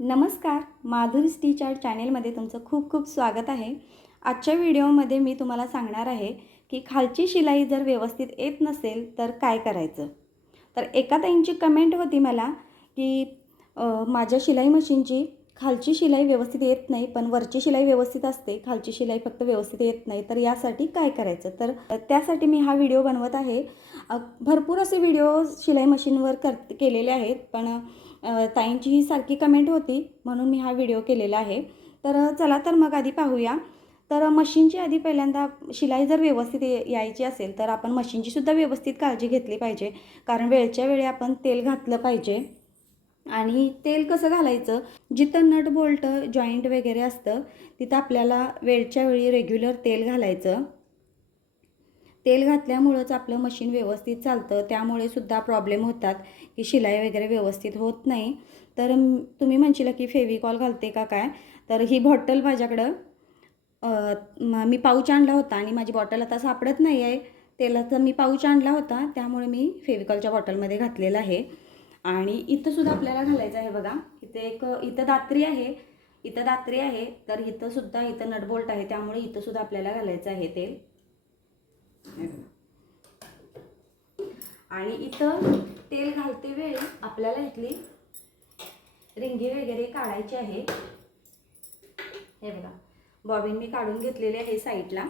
नमस्कार, Madhuri stitch art चॅनेलमध्ये तुमचं खूप खूप स्वागत आहे। आजच्या व्हिडिओमध्ये मी तुम्हाला सांगणार आहे की खालची शिलाई जर व्यवस्थित येत नसेल तर काय करायचं। तर एका ताईंची कमेंट होती मला की माझ्या शिलाई मशीनची खालची शिलाई व्यवस्थित येत नाही, पण वरची शिलाई व्यवस्थित असते, खालची शिलाई फक्त व्यवस्थित येत नाही, तर यासाठी काय करायचं। तर त्यासाठी मी हा व्हिडिओ बनवत आहे। भरपूर असे व्हिडिओ शिलाई मशीनवर केलेले आहेत, पण ताईंची ही सारखी कमेंट होती म्हणून मी हा व्हिडिओ केलेला आहे। तर चला तर मग आधी पाहूया। तर मशीनची आधी पहिल्यांदा शिलाई जर व्यवस्थित यायची असेल तर आपण मशीनची सुद्धा व्यवस्थित काळजी घेतली पाहिजे, कारण वेळच्या वेळी आपण तेल घातलं पाहिजे। आणि तेल कसं घालायचं, जिथं नट बोल्ट जॉईंट वगैरे असतं तिथं आपल्याला वेळच्या वेळी रेग्युलर तेल घालायचं। तेल घातल्यामुळंच आपलं मशीन व्यवस्थित चालतं, त्यामुळे सुद्धा प्रॉब्लेम होतात की शिलाई वगैरे व्यवस्थित होत नाही। तर तुम्ही म्हणशील की फेविकॉल घालते का काय, तर ही बॉटल माझ्याकडं मी पाऊच आणला होता आणि माझी बॉटल आता सापडत नाही आहे। तेलाचा मी पाऊच आणला होता, त्यामुळे मी फेविकॉलच्या बॉटलमध्ये घातलेलं आहे। आणि इथं सुद्धा आपल्याला घालायचं आहे बघा। इथं दात्री आहे, इथं दात्री आहे, तर इथं सुद्धा इथं नट बोल्ट आहे, त्यामुळे इथं सुद्धा आपल्याला घालायचं आहे तेल। आणि इथं तेल घालते वेळी आपल्याला इथली रिंगी वगैरे काढायची आहे। हे बघा, बॉबिन मी काढून घेतलेली आहे साईडला।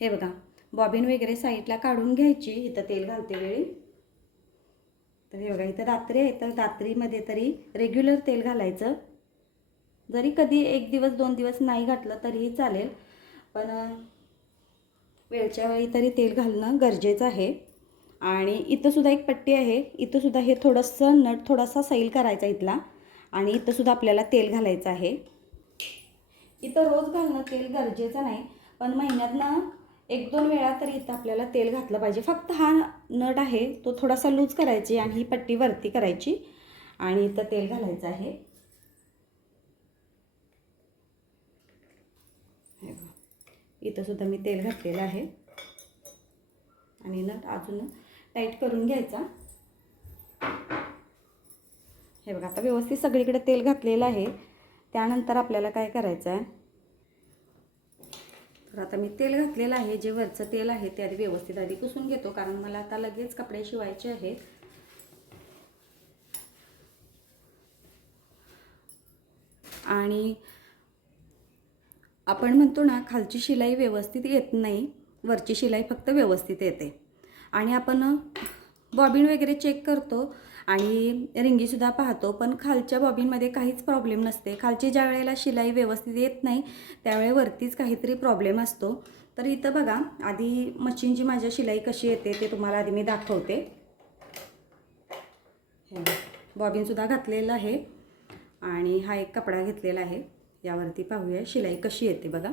हे बघा, बॉबिन वगैरे साईडला काढून घ्यायची इथं तेल घालते वेळी। तर हे बघा, इथं दात्री आहे, तर दात्रीमध्ये तरी रेग्युलर तेल घालायचं। जरी कधी एक दिवस दोन दिवस नाही घातलं तरीही चालेल, पण वेळच्या वेळी तरी तेल घालणं गरजेचं आहे। आणि इथं सुद्धा एक पट्टी आहे, इथं सुद्धा हे थोडंसं नट थोडासा सैल करायचा इथला, आणि इथं सुद्धा आपल्याला तेल घालायचं आहे। इथं रोज घालणं तेल गरजेचं नाही, पण महिन्यातनं एक दोन वेळा तरी इथं आपल्याला तेल घातलं पाहिजे। फक्त हा नट आहे तो थोडासा लूज करायची आणि ही पट्टी वरती करायची आणि इथं तेल घालायचं आहे। इथं सुद्धा मी तेल घातलेलं आहे आणि नट अजून टाईट करून घ्यायचा। हे बघा, आता व्यवस्थित सगळीकडे तेल घातलेलं आहे। त्यानंतर आपल्याला काय करायचं आहे, तर आता मी तेल घातलेलं आहे, जे वरचं तेल आहे ते आधी व्यवस्थित आधी पुसून घेतो, कारण मला आता लगेच कपडे शिवायचे आहेत। आणि आपण म्हणतो ना, खालची शिलाई व्यवस्थित येत नाही, वरची शिलाई फक्त व्यवस्थित येते। आणि आपण बॉबिन वगैरे चेक करतो आणि रिंगीसुद्धा पाहतो, पण खालच्या बॉबिनमध्ये काहीच प्रॉब्लेम नसते। खालची ज्या वेळेला शिलाई व्यवस्थित येत नाही त्यावेळी वरतीच काहीतरी प्रॉब्लेम असतो। तर इथं बघा, आधी मशीनची माझ्या शिलाई कशी येते ते तुम्हाला आधी मी दाखवते। हे बॉबिनसुद्धा घातलेलं आहे आणि हा एक कपडा घेतलेला आहे, यावरती पाहूया शिलाई कशी येते बघा।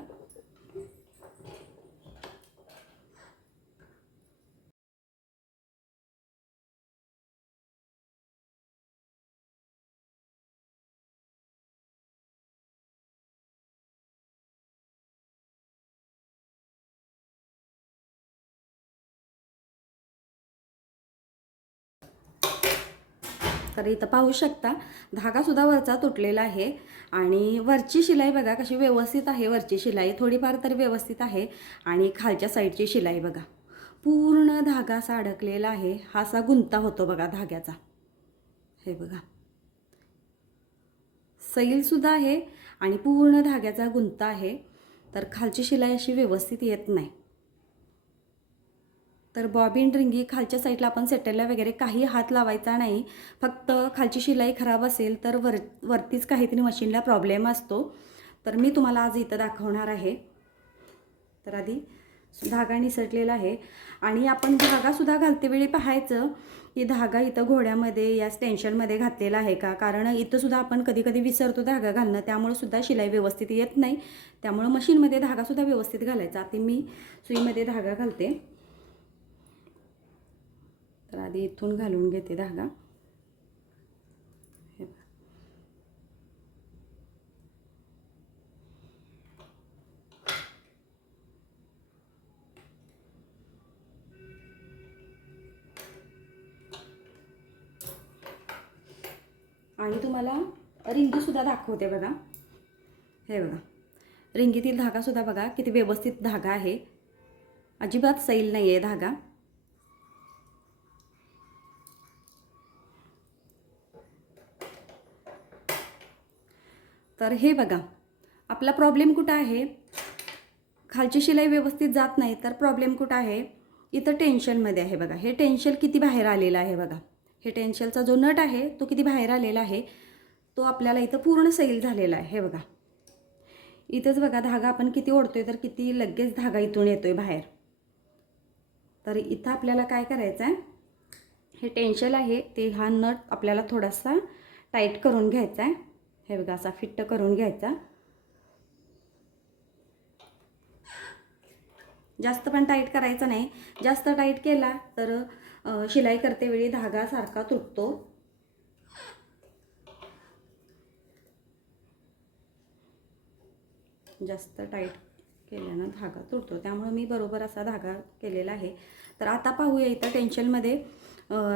तर इथं पाहू शकता, धागासुद्धा वरचा तुटलेला आहे आणि वरची शिलाई बघा कशी व्यवस्थित आहे। वरची शिलाई थोडीफार तरी व्यवस्थित आहे आणि खालच्या साईडची शिलाई बघा, पूर्ण धागा असा अडकलेला आहे। हा असा गुंता होतो बघा धाग्याचा। हे बघा, सैलसुद्धा आहे आणि पूर्ण धाग्याचा गुंता आहे, तर खालची शिलाई अशी व्यवस्थित येत नाही। तर बॉबिन रिंगी खालच्या साईडला आपण सेटलला वगैरे काही हात लावायचा नाही, फक्त खालची शिलाई खराब असेल तर वरतीच काहीतरी मशीनला प्रॉब्लेम असतो। तर मी तुम्हाला आज इथं दाखवणार आहे। तर आधी धागा निसटलेला आहे आणि आपण धागासुद्धा घालते वेळी पाहायचं की धागा इथं घोड्यामध्ये या टेन्शनमध्ये घातलेला आहे का, कारण इथं सुद्धा आपण कधी कधी विसरतो धागा घालणं, त्यामुळे सुद्धा शिलाई व्यवस्थित येत नाही। त्यामुळे मशीनमध्ये धागासुद्धा व्यवस्थित घालायचा। आता मी सुईमध्ये धागा घालते, तर आधी इथून घालून घेते धागा। आणि तुम्हाला रिंगीसुद्धा दाखवते बघा. हे बघा, रिंगीतील धागासुद्धा बघा किती व्यवस्थित धागा आहे, अजिबात सैल नाही आहे धागा. तर हे बघा, आपला प्रॉब्लेम कुठं आहे, खालची शिलाई व्यवस्थित जात नाही तर प्रॉब्लेम कुठं आहे, इथं टेन्शनमध्ये आहे बघा. हे टेन्शन किती बाहेर आलेलं आहे बघा. हे टेन्शनचा जो नट आहे तो किती बाहेर आलेला आहे, तो आपल्याला इथं पूर्ण सैल झालेला आहे. हे बघा, इथंच बघा धागा आपण किती ओढतोय तर किती लगेच धागा इथून येतोय बाहेर. तर इथं आपल्याला काय करायचं आहे, हे टेन्शन आहे ते हा नट आपल्याला थोडासा टाईट करून घ्यायचा आहे. हे बघा, असा फिट्ट करून घ्यायचा. जास्त पण टाईट करायचा नाही, जास्त टाईट केला तर शिलाई करते वेळी धागा सारखा तुटतो. जास्त टाईट केल्यानं धागा तुटतो, त्यामुळे मी बरोबर असा धागा केलेला आहे. तर आता पाहूया इथं टेन्शनमध्ये,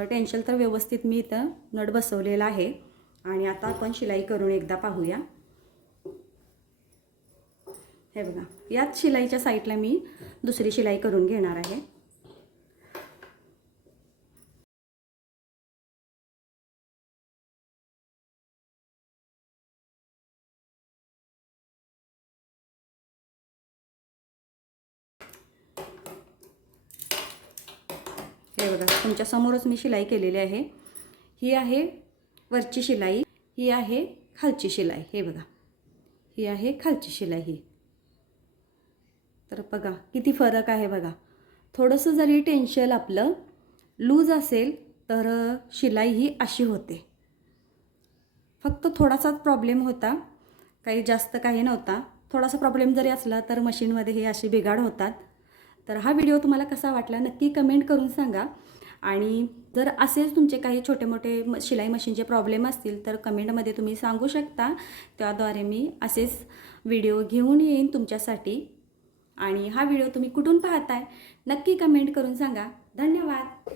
टेन्शन तर व्यवस्थित मी इथं नट बसवलेला आहे. आणि आता आपण शिलाई करून एकदा पाहूया. हे बघा, याच शिलाईच्या साईडला मी दुसरी शिलाई करून घेणार आहे. हे बघा, तुमच्या समोरच मी शिलाई केलेली आहे. ही आहे वरची शिलाई, ही आहे खालची शिलाई. हे बघा, ही आहे खालची शिलाई ही. तर बघा किती फरक आहे बघा. थोडंसं जरी टेन्शन आपलं लूज असेल तर शिलाई ही अशी होते. फक्त थोडासाच प्रॉब्लेम होता, काही जास्त काही नव्हता. थोडासा प्रॉब्लेम जरी असला तर मशीनमध्ये हे अशी बिघाड होतात. तर हा व्हिडिओ तुम्हाला कसा वाटला नक्की कमेंट करून सांगा. आणि जर असेच तुमचे काही छोटे मोठे शिलाई मशीनचे प्रॉब्लेम असतील तर कमेंटमध्ये तुम्ही सांगू शकता. त्याद्वारे मी असेच व्हिडिओ घेऊन येईन तुमच्यासाठी. आणि हा व्हिडिओ तुम्ही कुठून पाहताय नक्की कमेंट करून सांगा. धन्यवाद.